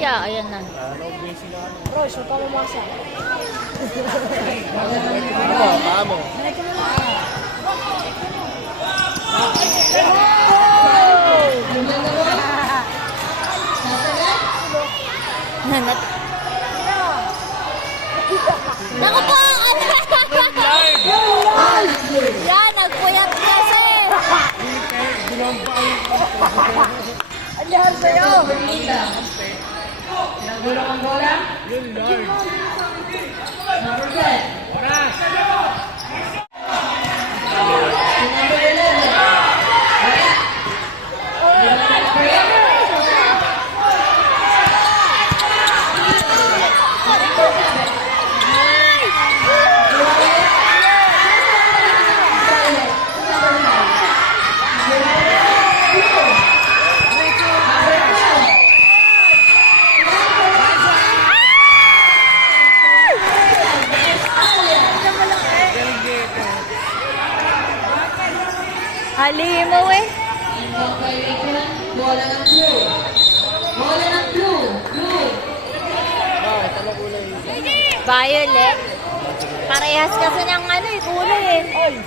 kaya? Ayan na. Roy, so ka mamasa. Vamos. Naku po! Yan, nagpuyat kasi. Andiyan sa'yo! Nagulo ang bola. Number 10. Oras. Number 11. Halimaw eh. Bola ng blue. Bola ng blue. Blue. Violet. Parehas kasi ng ano eh, kulay eh.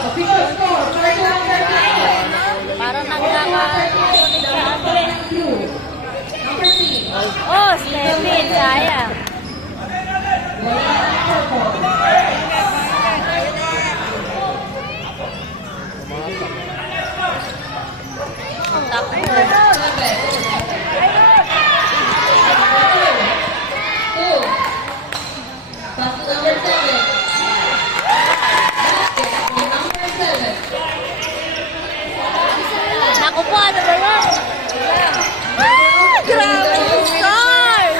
Official score. First number 9. Parang nagkakasunod sa atin. Blue. Number 3. Oh, Stephen, sayang. Bola ng purple. Ang takbo. Pass to number 7. Number 7. Naku po, ano ba yan? Ah, grabe yung star!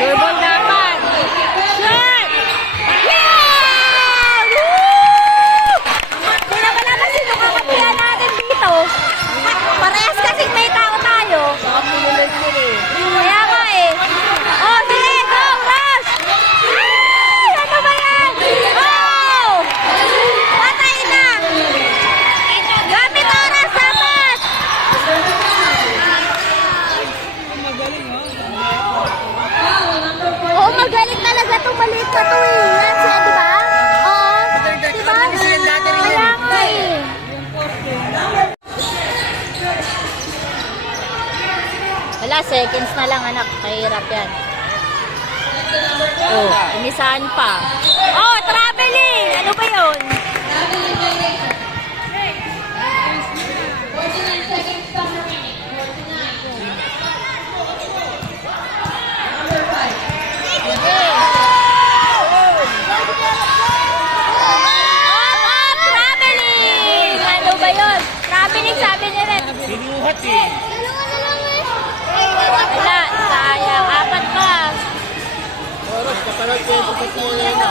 Turbol dapat. Shot! Yeah! Woo! Hindi na pala kasi nukakapihan natin dito. Parehas kasing may tao tayo. Baka mululod sila eh. Kaya nga eh. Oh, sige, go, rush! Ay! Ano ba yan? Oh! Patay na! Gamit oras dapat! Oo, magaling talaga itong maliit na to eh. Yan siya, di ba? Oo. Di ba? Kaya nga eh. Wala, seconds na lang anak. Kahirap yan. Oh, inisahan pa. Oh, traveling! Ano ba yun? 49 seconds stop remaining. 49. Number 5. Traveling! Ano ba yun? Traveling sabi ni Red. Sinuhat eh. Wala, sayang. Apat pa. Oras, kapanood kayo sa pagkakas na.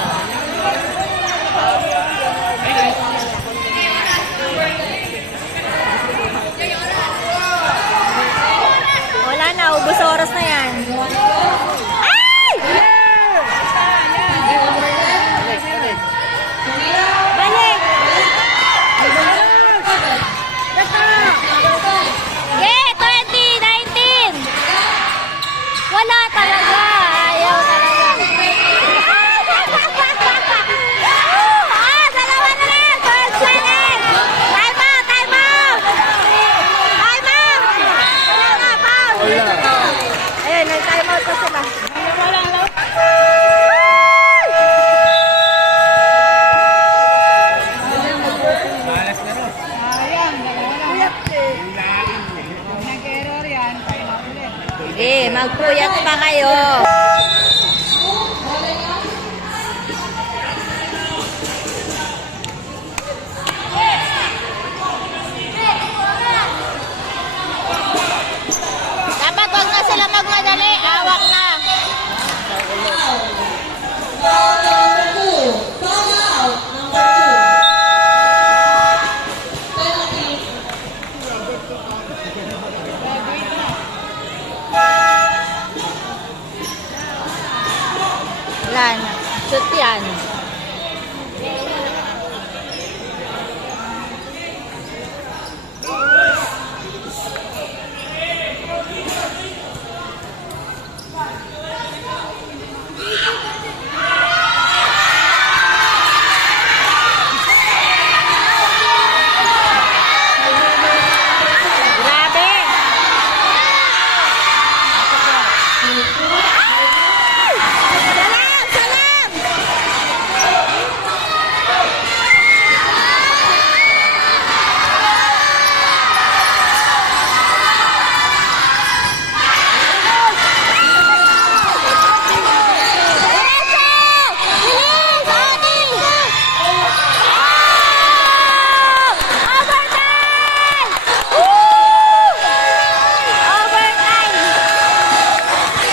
Wala na, ubos oras na yan. Ay! Balik! Yeah, 2019! Wala talaga. Ayaw talaga. Magpuyat pa kayo. Dapat wag na sila magmadali. Awak na. Wala na. Shoot yan. Grabe! Salam! Salam! Diretso! Bilis! Ani! Overtime! Woo! Overtime!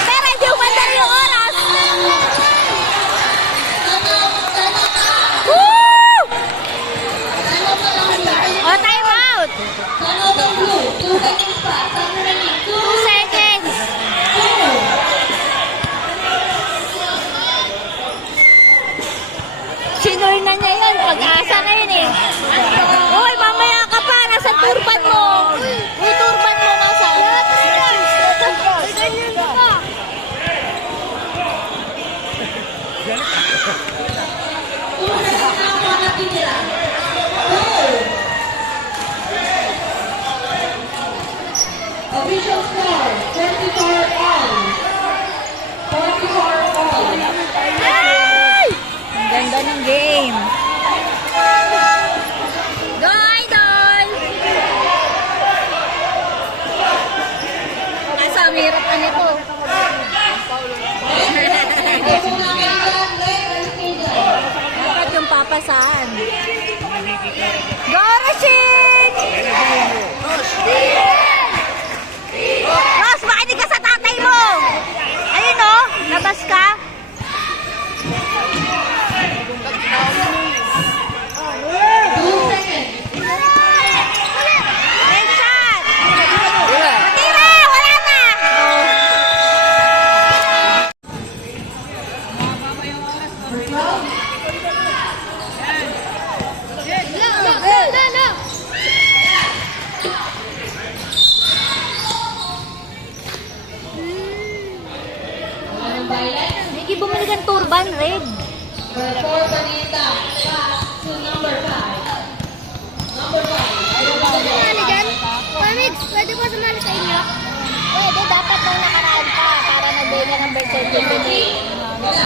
Pero hindi umandar yung oras. Woo! O, time out! 2 seconds. Sinur na niya yun. Pag-asa na yun eh. Uy, mamaya ka pa. Nasa turban mo. Uy, turban mo. Nasa. Ganyan ka. Official score, 24 all. 24 all. Ay! Ang ganda ng game. Go, Idol! Kaso, ang hirap na nito. Dapat yung papasahan. Go, Rashid! Ross, makinig ka sa tatay mo! Ayun o, labas ka. Great shot! Matira! Wala na! Hindi bumalik ang turban, red. For Bonita, pass to number 5. Number 5. Sumali dyan? Pamix, pwede ba sumali sa inyo? Pwede, dapat nang nakaraan ka para mag-day ka ng birth certificate. Wala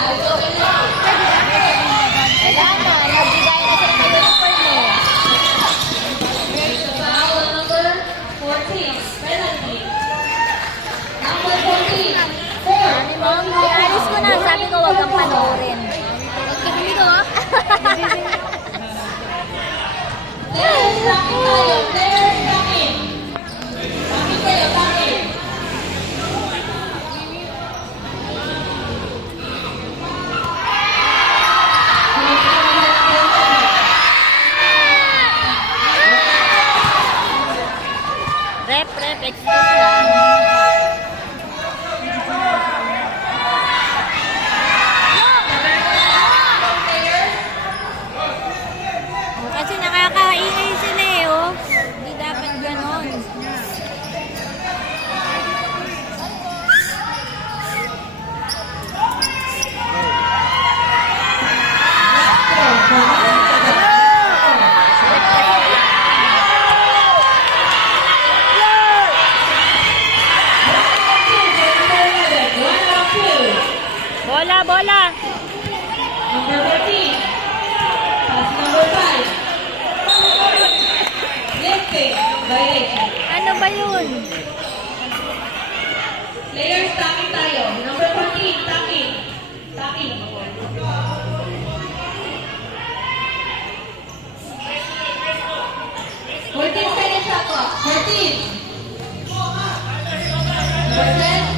na, nagbigay na sila ng uniform mo. Foul on number 14. Penalty. Number 14. 4. Mom, ialis ko na. Sabi ko, wag kang panoorin. Hindi ko ah. There's tracking tayo. There's tracking. Tracking tayo, tracking. Rep, excuse lang. Kasi nakakaingay sila eh, oh. Hindi dapat ganon. Bola, bola. Number 14. Pass number 5. Lifting. Violation. Ano ba yun? Players, tapping tayo. Number 14, tapping. Tapping. 14 seconds shot clock. 13. Number 10.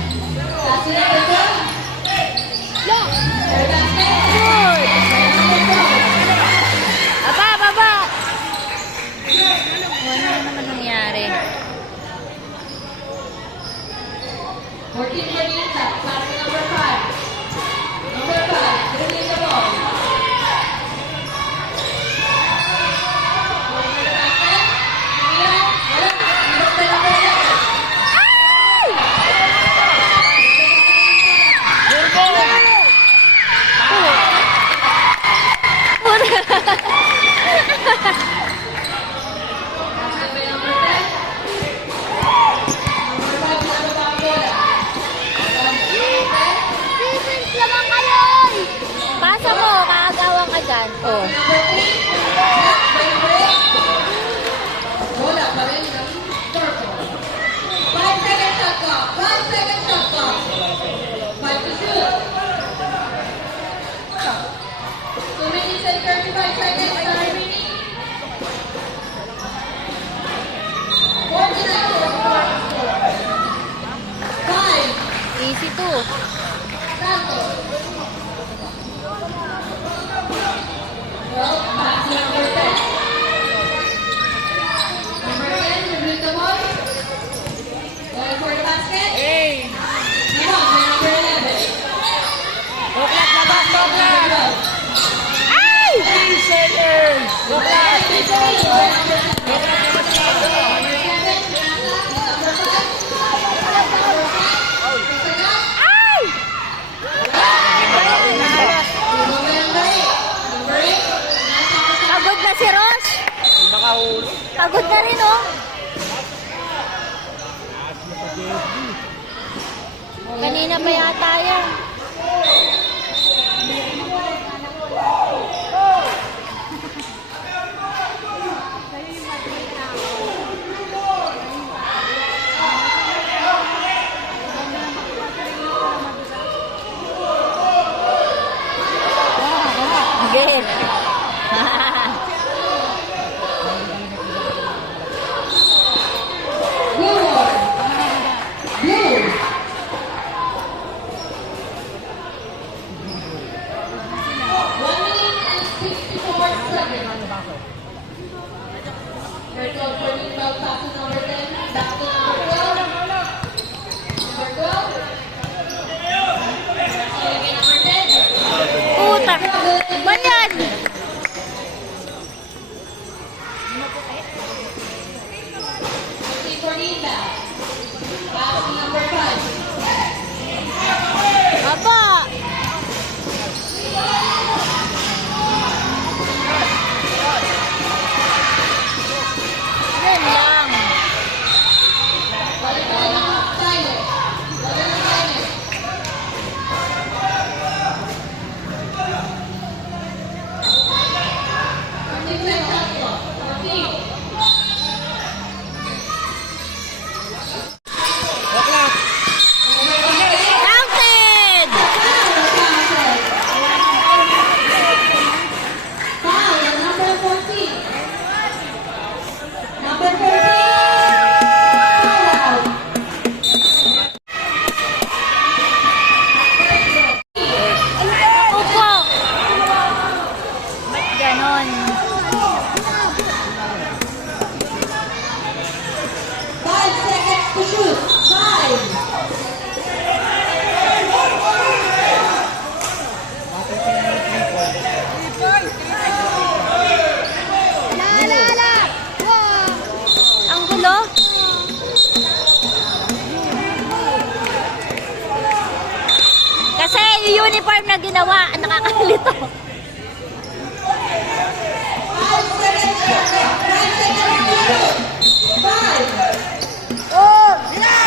Last number 12. Lock. Third basket. Good! Aba, baba! Ano naman nangyari? 14 running shot. Pass to number 5. Number 5. Dribbling the ball. Defense naman kayo! Pasa mo, kaagawan ka dyan. Oh. Bola pa rin ng purple. 5 second shot clock. 5 second shot clock. 5 to shoot. 2 minutes and 35 seconds na remaining. 49 5. Easy to. Santos. 12. Pass to number 10. Number 10, dribbling the ball. Going for the basket. Rebound by number 11. Boklat na ba? Boklat! Ay! 3 seconds! Boklat! Ay! Pagod na si Ross. Di makahuli. Pagod na rin, oh. Kanina pa yata yan. Good. Blue. 1 minute and 64 seconds. Third goal for New Bell, pass to number 10, back to number 12. Number 12. Again, number 10. Puta. Ba yan? For New Bell. Pass to number 5. Aba. Yan lang. Balik tayo ng Tyler. Wala na Tyler. Six shot clock. 14. Boklat! Counted! Foul on number 14. Number 14. Foul out. Upo. Ba't ganon? 5 seconds to shoot. 5. Lala! Wow! Ang gulo. Kasi yung uniform na ginawa, nakakalito. 5 seconds to shoot. 5 seconds to shoot. 5. Oh! Yeah!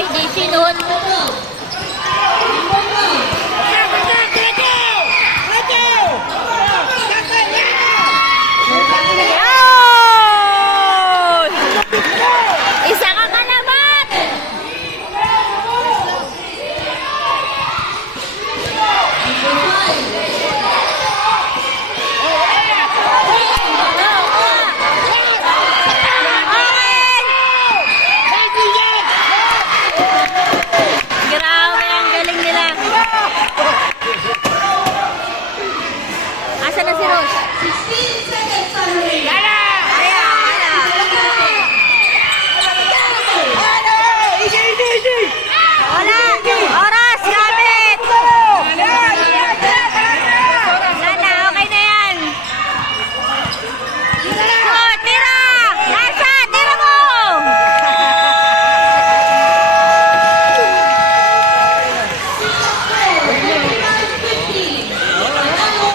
Ay, di sinun. Yun! Isa ka kalabat! Grabe, ang galing nila. Asa na si Rose? 16 seconds on the ring.